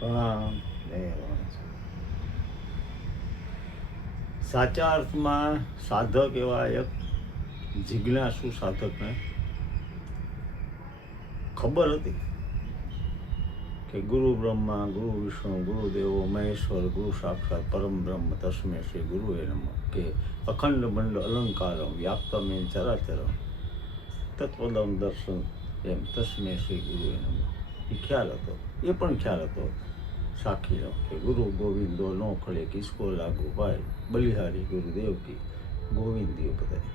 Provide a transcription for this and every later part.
પણ સાચા અર્થમાં સાધક એવા એક જિજ્ઞાસુ સાધકને ખબર હતી કે ગુરુ બ્રહ્મા ગુરુ વિષ્ણુ ગુરુ દેવો મહેશ્વર ગુરુ સાક્ષાત પરમ બ્રહ્મ તસ્મે શ્રી ગુરુ એ નમઃ, કે અખંડ મંડ અલંકારમ વ્યાપ્તમેન ચરાચરમ તત્વદમ દર્શન એમ તસ્મે શ્રી ગુરુ એ નમઃ. એ ખ્યાલ હતો, એ પણ ખ્યાલ હતો સાખીનો કે ગુરુ ગોવિંદો નો ખડે કિસકો લાગુ ભાઈ, બલિહારી ગુરુદેવ કી ગોવિંદ દિયો બધાય.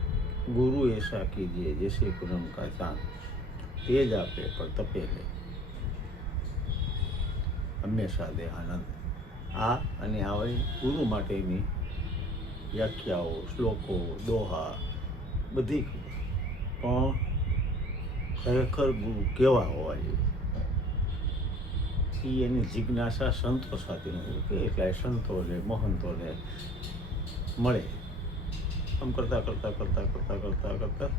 ગુરુ એસા કીજીએ જैसे पूनम का चांद, તેજ આપે પણ તપે નહીં, હંમેશા દે આનંદ. આ અને આવી ગુરુ માટેની વ્યાખ્યાઓ, શ્લોકો, દોહા બધી ખબર, પણ ખરેખર ગુરુ કેવા હોવા જોઈએ એની જિજ્ઞાસા સંતો સાથેનું કે એટલા સંતોને મહંતોને મળે. આમ કરતાં કરતાં કરતાં કરતાં કરતાં કરતાં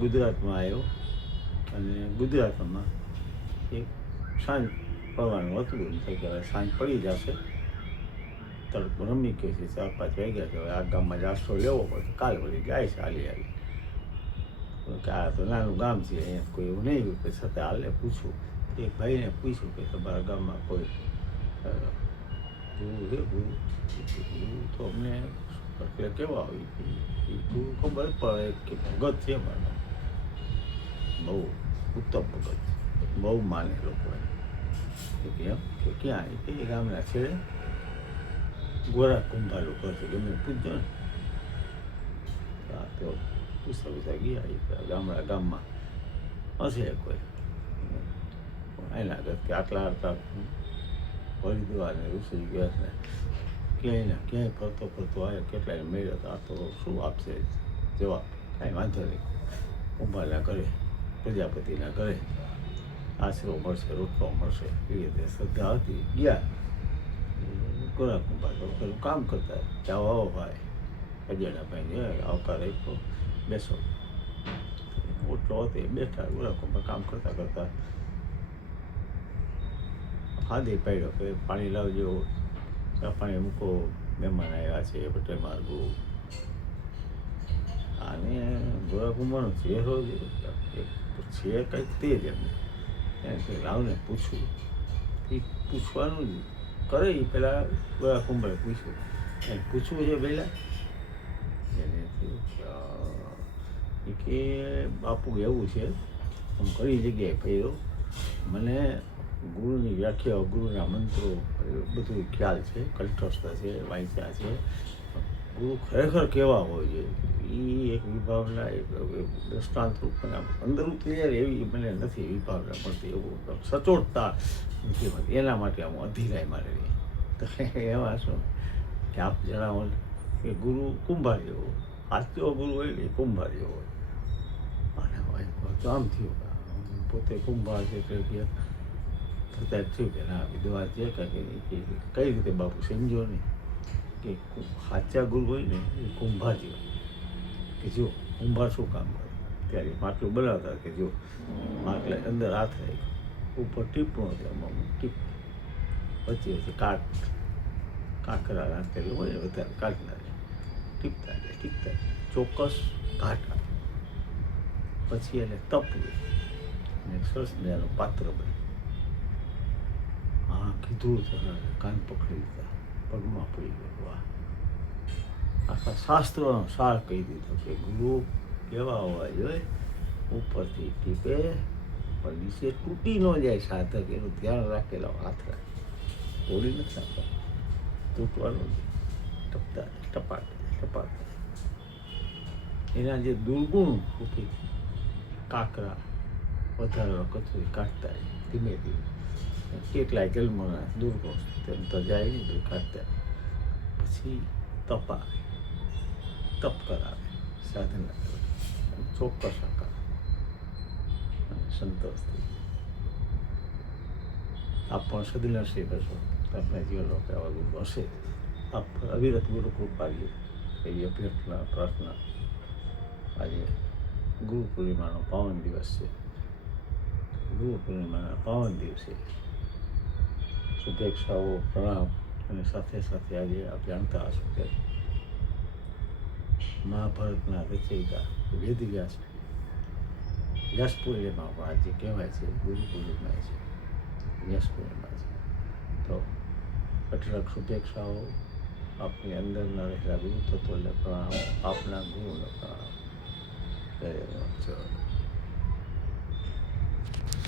ગુજરાતમાં આવ્યો અને ગુજરાતમાં એક સાંજ પડવાનું હતું. એમ થાય કે સાંજ પડી જશે, તડકો રમી ગયો છે, 4-5 વાગ્યા છે, હવે આ ગામમાં જ આશરો લેવો પડે. કાલ વળી જાય છે હાલી હાલી, કે આ તો નાનું ગામ છે, અહીંયા કોઈ એવું નહીં હોય. છતાં હાલે પૂછું, એક ભાઈને પૂછ્યું કે તમારા ગામમાં કોઈ ગુરુ છે? ગુરુ તો અમને એટલે કેવા હોય એ ગુરુ ખબર પડે કે ભગત છે મારા, બહુ ઉત્તમ ભગત, બહુ માને લોકો એમ. કે ક્યાં? એ ગામના છેડે ગોરા કુંભાર લોકો છે, ગમે પૂછજો ને. હા, તો પૂછતા ગયા ગામમાં હશે કોઈ એના આગળ કે આટલા હરિદ્વાર ને ઋષિ ગયા ને ક્યાંય ફરતો ફરતો આવ્યો, કેટલાય મેળ્યો તો આ તો શું આપશે જવાબ? કાંઈ વાંધો નહીં, કુંભારના ઘરે પ્રજાપતિના ઘરે આશરો મળશે, રોટલો મળશે, એ રીતે શ્રદ્ધા હતી. ગયા ગોરા કુંભાર પેલું કામ કરતા, જાઓ આવો ભાઈ, અજાણા ભાઈને આવકાર આપ્યો, બેસો. ઓટલો હતો એ બેઠા, ગોરા કુંભાર કામ કરતા કરતા હાદી પાડ્યો કે પાણી લાવજો, ચા પાણી મૂકો, મહેમાન આવ્યા છે, બટે માર્ગું. આને ગોરા કુંભારનો ચહેરો છે કંઈક તેજ એમને કે લાવને પૂછવું. એ પૂછવાનું જ કરે. એ પેલા ગોરા કુંભારે પૂછ્યું, એને પૂછવું છે પહેલાં. એને કે બાપુ એવું છે, હું ઘણી જગ્યાએ ફર્યો, મને ગુરુની વ્યાખ્યાઓ, ગુરુના મંત્રો બધું ખ્યાલ છે, કંઠસ્થ છે, વાંચ્યા છે. ગુરુ ખરેખર કેવા હોય છે એ એક વિભાવના, એક દ્રષ્ટાંત રૂપ અંદર ક્લિયર એવી મને નથી વિભાવના મળતી, એવું સચોટતા નથી મળતી. એના માટે હું અધીરાય મારે તો એમાં શું કે આપ જણાવો કે ગુરુ કુંભાર જેવો, સાચો ગુરુ હોય ને કુંભાર જેવો હોય. અને તો આમ થયું, પોતે કુંભાર છે કે થતાં થયું કે ના વિદ્વાન છે કાંઈ કઈ રીતે બાપુ સમજો નહીં કે સાચા ગુરુ હોય ને એ કુંભાર જેવો. કે જો કુંભાર શું કામ કરે, ત્યારે માટલું બનાવતા કે જો માટલા અંદર હાથ રાખ્યો, ઉપર ટીપણું હતું, ટીપ વચ્ચે વચ્ચે કાંકરા રાખેલું હોય ને, વધારે કાઢના ટીપતા ચોક્કસ ઘાટ આપે, પછી એને તપવું અને સરસ મજાનું પાત્ર બને. હા કીધું તો કાન પકડી દીધા, પગમાં પડી ગયો. વાહ! આખા શાસ્ત્રોનો સાર કહી દીધો કે ગુરુ કેવા હોવા જોઈએ, ઉપરથી ટીપે પણ નીચે તૂટી ન જાય સાધક, એનું ધ્યાન રાખેલો હાથ રાખે, તોડી નથી નાખવા, તૂટવાનું ટપતા ટપાટ ટપાટ. એના જે દુર્ગુણ રૂપી કાંકરા વધારેલો કચરો કાઢતા ધીમે ધીમે, કેટલાય જન્મોના દુર્ગુણ તેમ તો જાય નહીં, કાઢતા. પછી તપાવે, તપ કરાવે, સાધના કરે, ચોક્કસ આકાર સંતોષ થઈ જાય. આપ પણ સદનસીબ હશો, આપણા જીવનનો કહેવા ગુરુ હશે. આપ અવિરત ગુરુ કૃપા લે એવી અભ્યર્થના પ્રાર્થના. આજે ગુરુ પૂર્ણિમાનો પાવન દિવસ છે. ગુરુ પૂર્ણિમાના પાવન દિવસે શુભેચ્છાઓ, પ્રણામ. અને સાથે સાથે આજે આપ જાણતા હશો કે મહાભારતના રચયિતા વેદવ્યાસ વ્યાસ પૂર્ણિમા આજે કહેવાય છે, ગુરુ પૂર્ણિમા છે, વ્યાસ પૂર્ણિમા છે. તો અઢળક શુભેચ્છાઓ. આપની અંદરના રહેલા ગુરુ તત્વોને પ્રણામ, આપના ગુરુને પ્રણામ. જય ચલો.